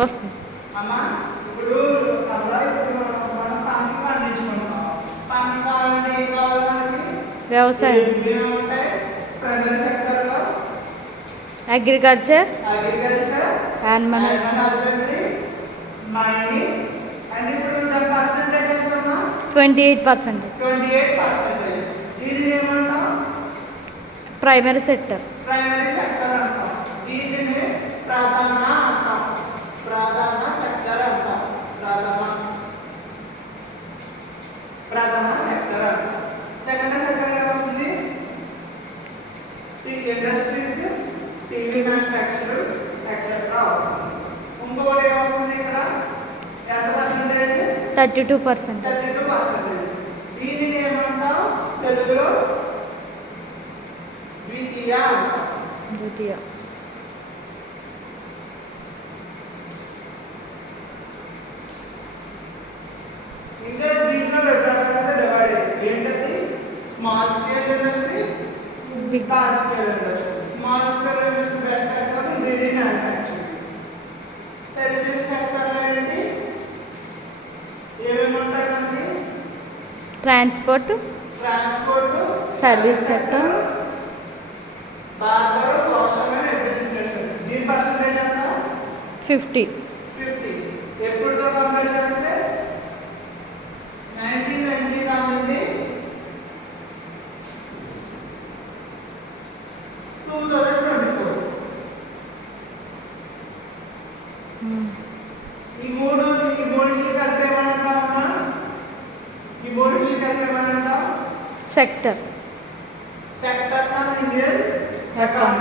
వస్తుంది. అమ్మా ఇప్పుడు మనం పంటలు పండించుకుంటాం. పంట కావాలంటే ఏం కావాలి మనకి? వ్యవసాయం, ఏముంటాయి ప్రైమరీ సెక్టర్లో? Agriculture, animal husbandry, mining. And ఇప్పుడు దాని పర్సెంటేజ్ ఎంతమ్మా? 28%. 28%. దీనిని ఏమంటాం? Primary sector. ప్రైమరీ సెక్టర్ అంటాం. దీనిని ప్రధాన అంటాం. ప్రధాన సెక్టర్ అంటాం. ప్రథమ సెక్టర్ అంటాం. సెకండ్ సెక్టర్ ఏమొస్తుంది? Industries, TV manufacture etcetera. ఇంకొకటి ఏమొస్తుంది ఇక్కడ? ఎంత పర్సెంటేజ్? 32%. 32%. దీనిని ఏమంటాం తెలుగులో? ద్వితీయ. ఇంకా దీంట్లో రెండు రకాలుగా డివైడ్ అయ్యింది. ఏంటది? Small scale industry, large scale industry. Small scale industry best sector ready manufacturing. తెలిసిన సెక్టర్లో ఏంటి? ఏమేమి ఉంటాయి మనకి? Transport, service sector, barber, washermen, administration. దీని పర్సెంటేజ్ ఎంత? 50. ఎప్పుడుతో కంపేర్ చేస్తే 1990 కానుంది 2024. ఈ మూడింటికి కలిపేమనంటామమ్మా? ఈ మూడింటికి కలిపేమనంటాం sector. Sectors on Indian economy.